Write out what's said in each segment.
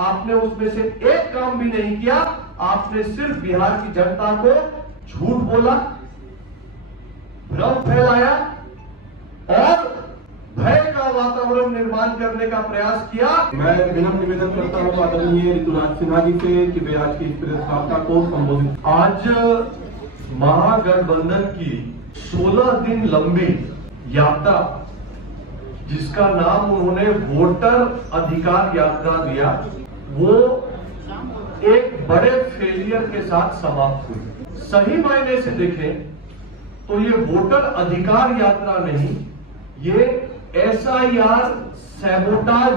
आपने उसमें से एक काम भी नहीं किया। आपने सिर्फ बिहार की जनता को झूठ बोला, भ्रम फैलाया और भय का वातावरण निर्माण करने का प्रयास किया। मैं विनम्र निवेदन करता हूं आदरणीय ऋतुराज सिन्हा जी से कि वे आज की इस प्रेस वार्ता को संबोधित। आज महागठबंधन की 16 दिन लंबी यात्रा, जिसका नाम उन्होंने वोटर अधिकार यात्रा दिया, वो एक बड़े फेलियर के साथ समाप्त हुई। सही मायने से देखें तो ये वोटर अधिकार यात्रा नहीं, ये SIR सैबोटाज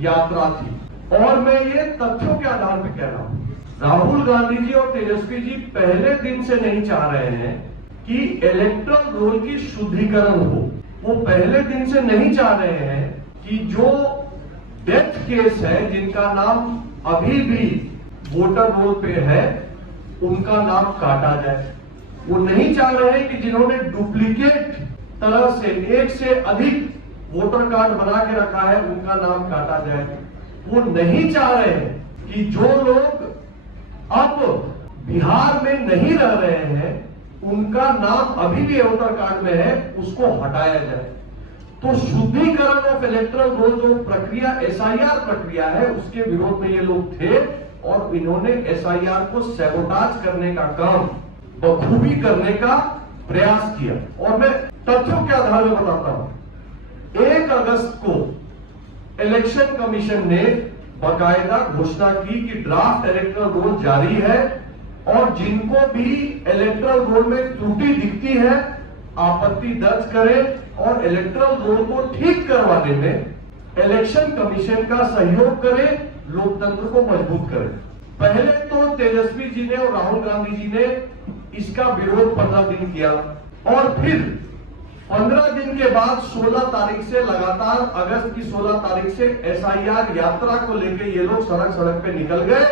यात्रा थी। और मैं ये तथ्यों के आधार पर कह रहा हूं। राहुल गांधी जी और तेजस्वी जी पहले दिन से नहीं चाह रहे हैं कि इलेक्टोरल रोल की शुद्धिकरण हो। वो पहले दिन से नहीं चाह रहे हैं कि जो डेथ केस है, जिनका नाम अभी भी वोटर रोल पे है, उनका नाम काटा जाए। वो नहीं चाह रहे हैं कि जिन्होंने डुप्लीकेट तरह से एक से अधिक वोटर कार्ड बना के रखा है, उनका नाम काटा जाए। वो नहीं चाह रहे हैं कि जो लोग अब बिहार में नहीं रह रहे हैं, उनका नाम अभी भी वोटर कार्ड में है, उसको हटाया जाए। तो शुद्धिकरण ऑफ इलेक्टोरल रोल जो प्रक्रिया SIR प्रक्रिया है, उसके विरोध में ये लोग थे और इन्होंने SIR को सैबोटाज करने का काम बखूबी करने का प्रयास किया। और मैं तथ्यों के आधार में बताता हूं। 1 अगस्त को इलेक्शन कमीशन ने बाकायदा घोषणा की कि ड्राफ्ट इलेक्टोरल रोल जारी है और जिनको भी इलेक्टोरल रोल में त्रुटि दिखती है, आपत्ति दर्ज करें और इलेक्टोरल रोल को ठीक करवाने में इलेक्शन कमीशन का सहयोग करें, लोकतंत्र को मजबूत करें। पहले तो तेजस्वी जी ने और राहुल गांधी जी ने इसका विरोध 15 दिन किया और फिर 15 दिन के बाद 16 तारीख से लगातार अगस्त की 16 तारीख से SIR यात्रा को लेकर ये लोग सड़क पे निकल गए।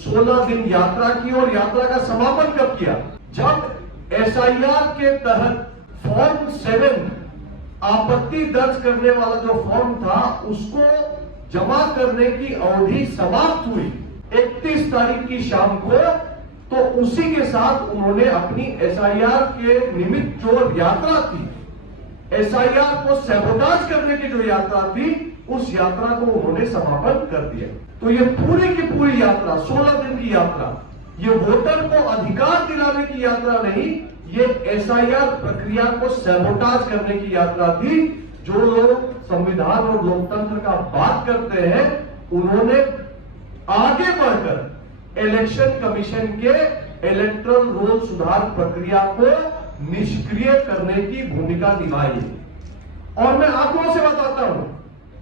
16 दिन यात्रा की और यात्रा का समापन कब किया? जब SIR के तहत फॉर्म 7 आपत्ति दर्ज करने वाला जो फॉर्म था, उसको जमा करने की अवधि समाप्त हुई 31 तारीख की शाम को। तो उसी के साथ उन्होंने अपनी SIR के निमित्त जो यात्रा थी, SIR को सैबोटाज करने की जो यात्रा थी, उस यात्रा को उन्होंने समापन कर दिया। तो ये पूरी की पूरी यात्रा 16 दिन की यात्रा, ये वोटर को अधिकार दिलाने की यात्रा नहीं, ये SIR प्रक्रिया को सैबोटाज करने की यात्रा थी। जो लोग संविधान और लोकतंत्र का बात करते हैं, उन्होंने आगे बढ़कर इलेक्शन कमीशन के इलेक्टोरल रोल सुधार प्रक्रिया को निष्क्रिय करने की भूमिका निभाई। और मैं आंकड़ों से बताता हूं,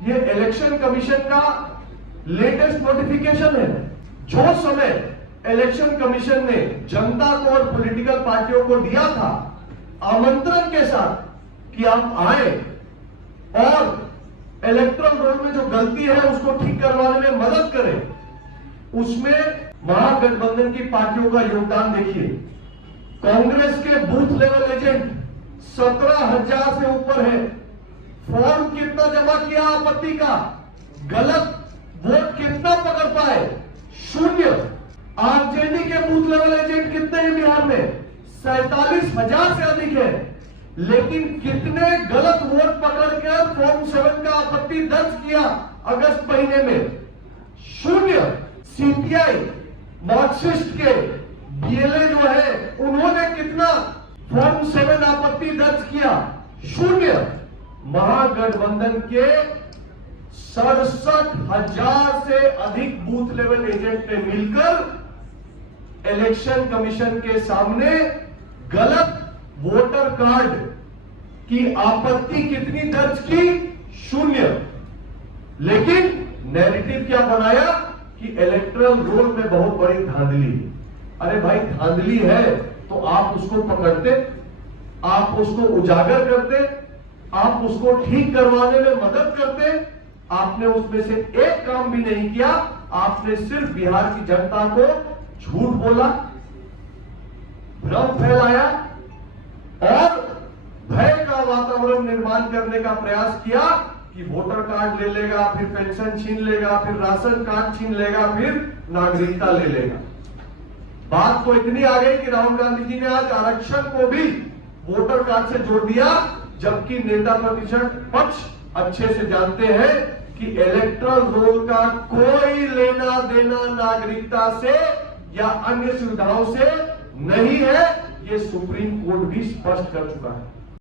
ये इलेक्शन कमीशन का लेटेस्ट नोटिफिकेशन है। जो समय इलेक्शन कमीशन ने जनता को और पॉलिटिकल पार्टियों को दिया था आमंत्रण के साथ कि आप आए और इलेक्टोरल रोल में जो गलती है उसको ठीक करवाने में मदद करें, उसमें महागठबंधन की पार्टियों का योगदान देखिए। कांग्रेस के बूथ लेवल एजेंट 17,000 से ऊपर है। फॉर्म कितना जमा किया आपत्ति का, गलत वोट कितना पकड़ पाए? 0। आरजेडी के बूथ लेवल एजेंट कितने हैं बिहार में? 47,000 से अधिक है। लेकिन कितने गलत वोट पकड़कर फॉर्म 7 का आपत्ति दर्ज किया अगस्त महीने में? 0। CPI मार्क्सिस्ट के DLA जो है, उन्होंने कितना फॉर्म 7 आपत्ति दर्ज किया? 0। महागठबंधन के 67,000 से अधिक बूथ लेवल एजेंट ने मिलकर इलेक्शन कमीशन के सामने गलत वोटर कार्ड की आपत्ति कितनी दर्ज की? 0। लेकिन नैरेटिव क्या बनाया कि इलेक्टोरल रोल में बहुत बड़ी धांधली है। अरे भाई, धांधली है तो आप उसको पकड़ते, आप उसको उजागर करते, आप उसको ठीक करवाने में मदद करते। आपने उसमें से एक काम भी नहीं किया। आपने सिर्फ बिहार की जनता को झूठ बोला, भ्रम फैलाया और भय का वातावरण निर्माण करने का प्रयास किया कि वोटर कार्ड ले लेगा, फिर पेंशन छीन लेगा, फिर राशन कार्ड छीन लेगा, फिर नागरिकता ले लेगा। बात तो इतनी आ गई कि राहुल गांधी जी ने आज आरक्षण को भी वोटर कार्ड से जोड़ दिया, जबकि नेता प्रतिपक्ष पक्ष अच्छे से जानते हैं कि इलेक्टोरल रोल का कोई लेना देना नागरिकता से या अन्य सुविधाओं से नहीं है। ये सुप्रीम कोर्ट भी स्पष्ट कर चुका है।